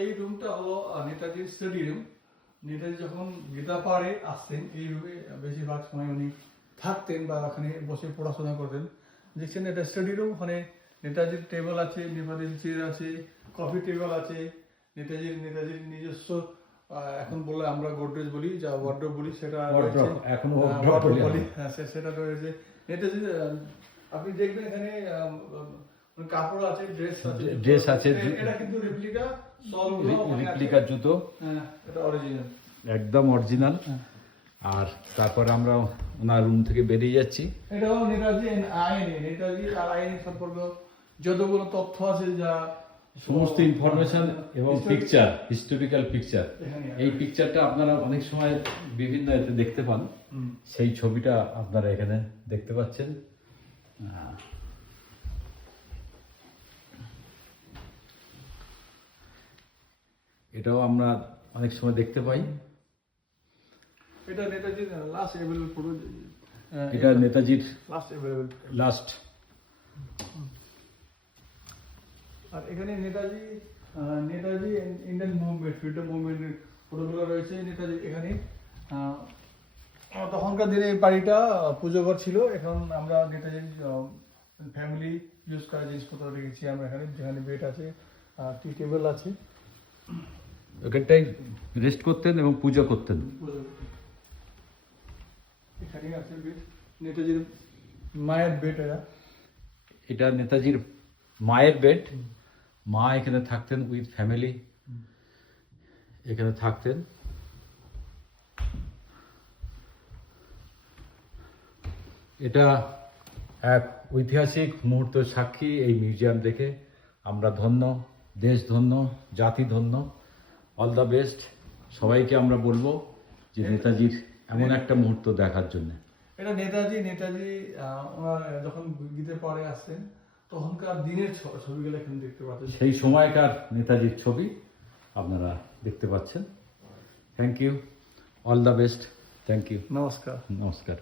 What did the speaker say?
এই রুমটা হলো নেতাজির স্টাডি রুম। নেতাজি যখন গীতা পাড়ে আসতেন এই রুমে বেশিরভাগ সময় উনি থাকতেন বা ওখানে বসে পড়াশোনা করতেন। দেখছেন এটা স্টাডি রুম, ওখানে নেতাজির টেবিল আছে, নেতাজির চেয়ার আছে, কফি টেবিল আছে, নেতাজির নিজস্ব এখন বলে আমরা গোদরেজ বলি, যা ওয়ার্ডরোব বলি, সেটা রয়েছে। এখনো ওয়ার্ডরোব বলি, হ্যাঁ সেটা রয়েছে। নেতাজি আপনি দেখবেন এখানে কাপড় আছে, ড্রেস আছে। এটা কিন্তু রেপ্লিকা, রেপ্লিকা জুতো, এটা অরিজিনাল, একদম অরিজিনাল। আর তারপর আমরা ওনার রুম থেকে বেরিয়ে যাচ্ছি। এটা হলো নেতাজি আর আইএনএ সম্পর্কে যতগুলো তথ্য আছে, যা সমস্ত ইনফরমেশন এবং পিকচার, হিস্টোরিক্যাল পিকচার। এই পিকচারটা আপনারা অনেক সময় বিভিন্ন এতে দেখতে পান, সেই ছবিটা আপনারা এখানে দেখতে পাচ্ছেন। এটাও আমরা অনেক সময় দেখতে পাই। এটা নেতাজির লাস্ট অ্যাভেলেবল ফটো, এটা নেতাজির লাস্ট অ্যাভেলেবল লাস্ট। আর এখানে নেতাজি ইন্ডিয়ান মুভমেন্ট, ফ্রিডম মুভমেন্টের ফটোগুলো রয়েছে। নেতাজি এখানে তখনকার দিনে এই বাড়িটা পুজো ঘর ছিল। এখন আমরা নেতাজির ফ্যামিলি ইউজ করা জিনিসপত্র রেখেছি আমরা এখানে, যেখানে বেড আছে, টি টেবিল আছে। ওখানটাই রেস্ট করতেন এবং পূজা করতেন। এখানে আছে বেড, নেতাজির মায়ের বেড। এটা নেতাজির মায়ের বেড। মা এখানে থাকতেন উইথ ফ্যামিলি, এখানে থাকতেন। এটা এক ঐতিহাসিক মুহূর্তের সাক্ষী। এই মিউজিয়াম দেখে আমরা ধন্য, দেশ ধন্য, জাতি ধন্য। অল দ্য বেস্ট সবাইকে আমরা বলবো যে নেতাজির এমন একটা মুহূর্ত দেখার জন্য। এটা নেতাজি ওনার যখন গীতে পরে আসতেন তখনকার দিনের ছবিগুলো এখানে দেখতে পাচ্ছেন, সেই সময়কার নেতাজির ছবি আপনারা দেখতে পাচ্ছেন। Thank you, all the best, thank you, নমস্কার। নমস্কার।